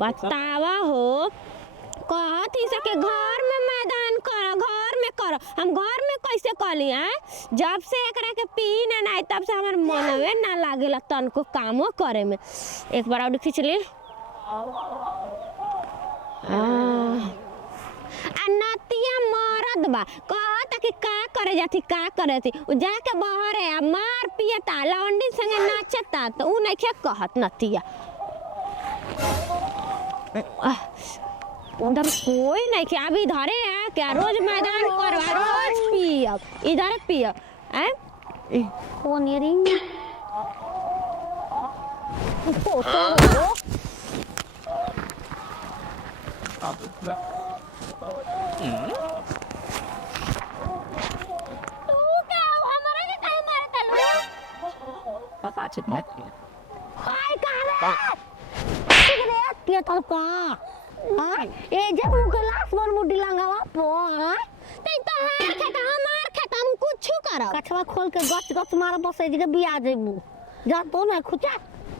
बतावा हो कहत ही सके घर में मैदान करो घर में करो हम घर में कैसे कली हैं जब से एकरा के पी ना नहीं तब से हमार मनवे ना लागेला तनको कामो करे में एक बार और खींच ली नतिया मरद बा कहत कि का करे जाती का करे थी जाके बाहर है मार पियता लौंडी संगे नाचता तो उ नहीं कहत नतिया उधर कोई नहीं क्या अभी इधर है क्या रोज मैदान करवा रोज पियब इधर पियब हैं कौन ये रिंग फोटो पता चल काय करे सिगरेट पिया तो का हां ए जब मुके लाश पर मुडी लंगावा पो हां तई तो हार खेता हमार खेता हम कुछ करब कछवा खोल के गच गच मार बसे जी के बिया जेबू जा तो ना खुचा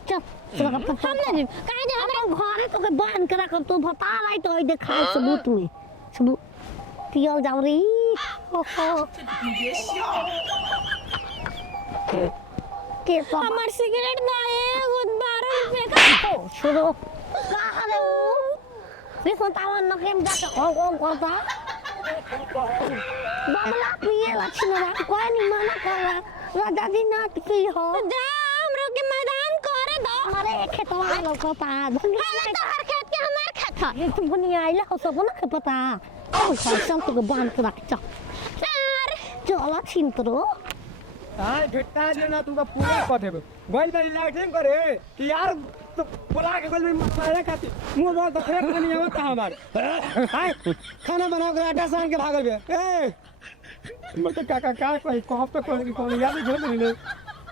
चल हम ना जी काहे जे हमरा घर तो के बांध के रखब तो बता लाई तो देखा सबूत में सबूत पियो जाऊ रे के तो हमार सिगरेट दाए खुद 12 रुपए का शुरू का रे वे सोतावन न केम जाके ओ कोता बाबला पिए लक्ष्मणा कोई नहीं मना कर राजा जी नाट की हो जा हमरो के मैदान करे दो अरे खेतवा लोग पा हम तो हर खेत के हमार खेत है ये तुम नहीं आइला हो सब ना के पता ओ सब तो बांध के रख चल छिंतरो हां घटना जे ना तुका पूरा कथे गोल में लाइटिंग करे कि यार तो बोला के गोल में मारे खाती मुंह बोल तो फेंक नहीं आवता हमार हां खाना बना के आटा सान के भागल बे ए मत काका का कोई कहब तो कोई याद झोल नहीं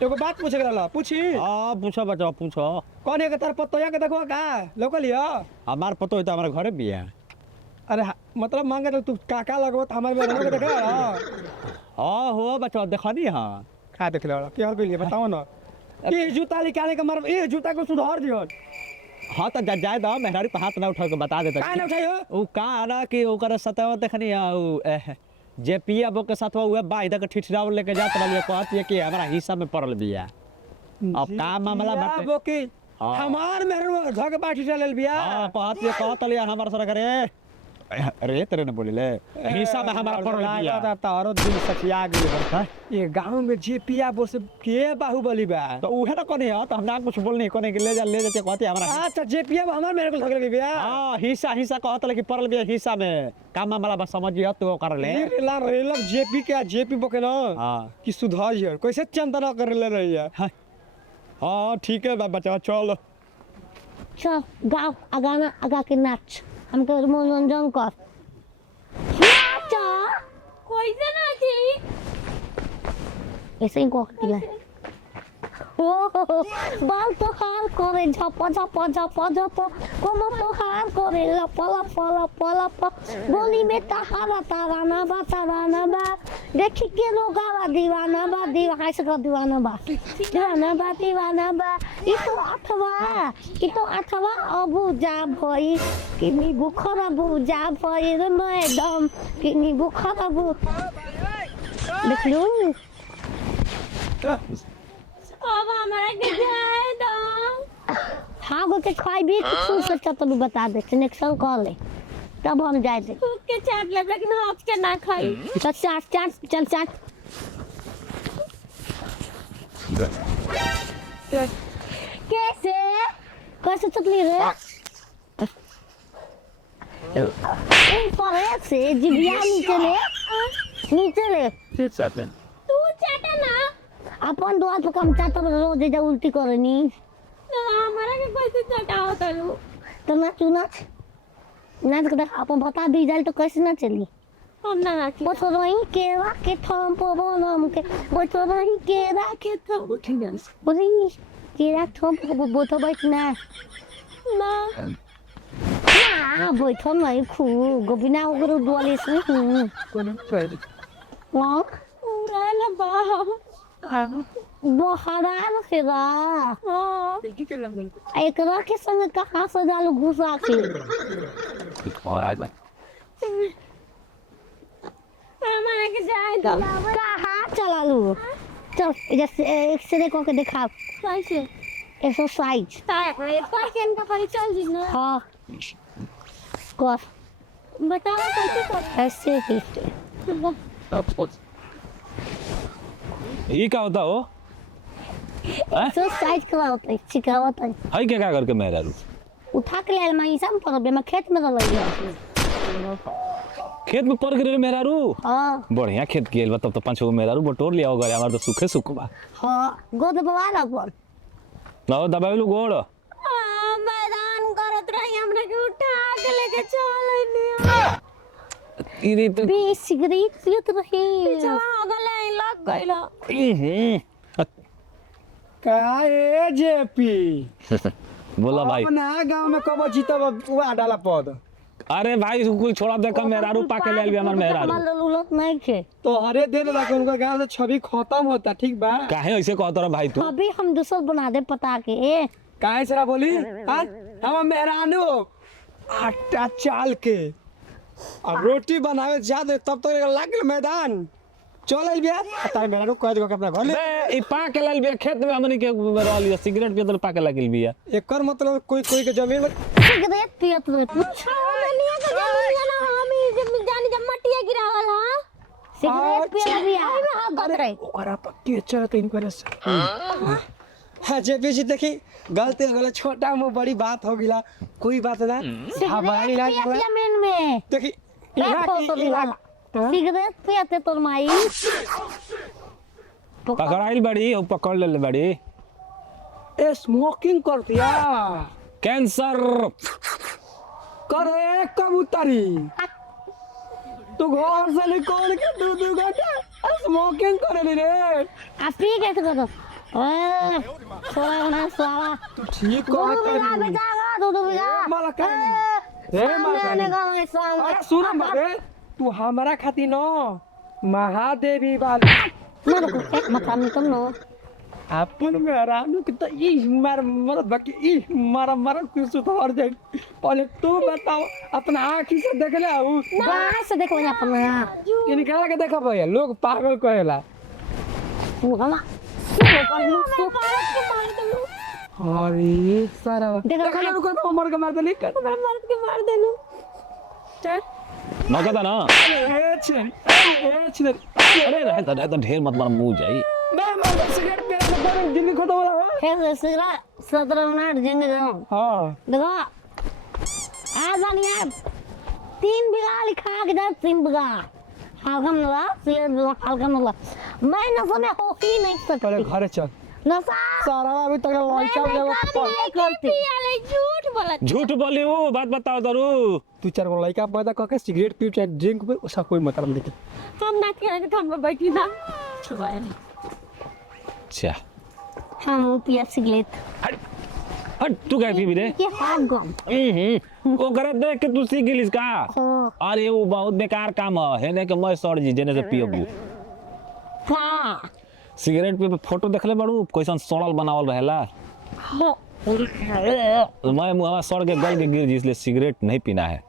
एगो बात पूछे रहला पूछी हां पूछो बच्चा पूछो कौन है के तार पतोया के देखो का लोकल हियो हमार पतो है तो हमारे घरे भी है अरे मतलब मांगे तो तू काका लगबो त हमार में देखा हां हो बच्चा देखनी हां का देख ले क्या हाल के बताओ ना ये जूता निकाले के मार ये जूता को सुधार दियो हां तो जाए दो मेहरारी पे हाथ ना उठा के बता देता का ना उठाइयो उ का ना कि ओकर सताव देखनी उ जे पिया बो के साथ हुआ बा इधर के ठिठराव लेके जात रहलिए कहत कि हमरा हिस्सा में पड़ल बिया अब का मामला बाटे वो की हमार मेहर धके बाठी चलल बिया हां कहत लिया हमार सर करे अरे तेरे ने बोलिले हिस्सा में हमारा पड़ल बिया तारो दिन सखिया गए ये गांव में जे पिया बो से के बाहुबली बा तो उहे ना कोनी है तो हमरा कुछ बोलनी कोनी के ले जाते कहती हमरा अच्छा जे पिया हमार मेरे को धके बिया हां हिस्सा कहत ले कि पड़ल बिया हिस्सा में का मामला बस समझियो तो कर ले रेला जेपी के जेपी बके ना हां कि सुधार यार कैसे चिंता कर ले रही है हां ठीक है बच्चा चल चल गाओ आगाना आगा के नाच हमको मनोरंजन कर कैसे नाची ऐसे ही कहती है बाल तो हार करे झपा झपा झपा झपा कोमो तो हार करे लपा लपा लपा लपा बोली में ताराना बा देखी के लोग आवा दीवाना दीवाना बा ये तो अथवा अबू जा भई किनी बुखरा बुजा भई रे मैडम किनी बुखरा बु देख लो अब हमारा के जाए दो हाँ को के खाई भी कुछ सच्चा तो बता दे सिलेक्शन कर ले तब हम जाए थे के चाट ले लेकिन हाथ के ना खाई तो चाट कैसे चटनी रे ऊपर से जिबिया नीचे ले ठीक है तू चाटा ना अपन दुआ तो कम चाटा रोज जा उल्टी करनी हमारा के कैसे चाटा होता लो तो नाच के अपन बता दी जाए तो कैसे ना चली हम ना नाची बस रही केरा के थम पर बनम के बस रही केरा के थम बोली केरा थम पर बोतो बैठ ना बैठो नहीं खू गोबिना ओकरो दुआले से कोन कर पूरा ना बा बहरान खेदा एकरा के संग कहाँ से डालू घुसा के हमारे के जाए कहाँ चलालू चल जैसे एक्सरे को के दिखा कैसे एक्सरसाइज का परिचय दी ना हाँ कर बताओ कैसे कर ऐसे ही ये क्या होता हो एक्सरसाइज करवाता है सिखावता है हाई क्या करके मेरा रू उठा के ले मैं सब पर मैं खेत में लग गया खेत में पर गिरे मेरा रू हाँ बढ़िया खेत किए तब तो 5 गो मेरा रू बटोर लिया होगा हमार तो सुखे सुख बा हाँ गोद बवाला पर ना दबाई लो गोड़ मैदान करत रही हमने के उठा के लेके चल इरी तो बी सिगरेट पियत रही गले लग गइला का ए जेपी बोला भाई अपना गांव में कब जीतब वो डाला पद अरे भाई कुल छोड़ा देखा मेरा रू पाके ले लिया हमार मेरा रू हमार लोग नहीं खे तो हरे दिन रख उनका गांव से छवि खत्म होता ठीक बा काहे ऐसे कहत रहा भाई तू अभी हम दूसर बना दे पता के ए काहे सरा बोली हां हम मेहरानू आटा चाल के और रोटी बनावे जाते तब तक लागल मैदान चल आइल बिया ताई मेहरानू कह दो के अपना घर ले बे ई पाके ले लिया खेत में हमनी के रह लिया सिगरेट पिए तो पाके लगिल बिया एकर मतलब कोई कोई के जमीन में सिगरेट पियत रहे लिया के जमीन ना हम जब जानी जब मटिया गिरावल हां सिगरेट पिया बिया गत रहे ओकरा पक्की अच्छा तो इनको रस हां जेपी जी देखी गलती हो गला छोटा में बड़ी बात हो गिला कोई बात ना हमारी लाग जमीन में देखी सिगरेट पियते तोर माई पकड़ाइल बड़ी ओ पकड़ ले बड़ी ए स्मोकिंग कर दिया कैंसर करे कबूतरी तू घर से निकल के 2 घंटा स्मोकिंग करे रे आ पी के तो ए छोरा ना साला तू ठीक कहत है बेटा दो बेटा माला का ए माला ने गाना साला अरे सुन मरे तू हमारा खाती न महादेवी वाली मारो को एक माथा में तुम नो अपन मेहरानू के तो ई मार मर बाकी ई मार कुछ तो और जाए पहले तू बताओ अपना आँखी से देख ले आऊ बाहर से देखो ना अपन इनका के देखा भैया लोग पागल कहेला तू हमा अरे सारा देखो खाली रुको तो मर के मार दे नहीं कर मार के मार देलू चल नगदा ना ए छे अरे रहे तो ढेर मत मार मुंह जाई मैं मार सिगरेट पी रहा था दिन में खत्म हो रहा है सिगरा 17 मिनट जिंदगी जाऊं हां देखो आ जानिए 3 बीघा लिखा के 3 बीघा अलहमदुलिल्लाह सिगरेट अलहमदुलिल्लाह मैं नशा में हो ही नहीं सकती पहले घर चल नशा सारा अभी तक लॉन्च करती है झूठ बोला झूठ बोली हो बात बताओ दरू तू 4 गो लड़का पैदा करके सिगरेट पी चाहे ड्रिंक पे उसका कोई मतलब नहीं हम ना के हम बैठी ना अच्छा हम पिया सिगरेट हट तू क्या पी भी रे ये हां गम वो करे देख के तू सीख गिलिस का अरे वो बहुत बेकार काम है ने के मैं सड़ जी जेने से पियबू हां सिगरेट पे फोटो देखले बाड़ू कैसन सड़ल बनावल रहेला मैं मुंहवा सड़ के गल के गिर जी इसलिए सिगरेट नहीं पीना है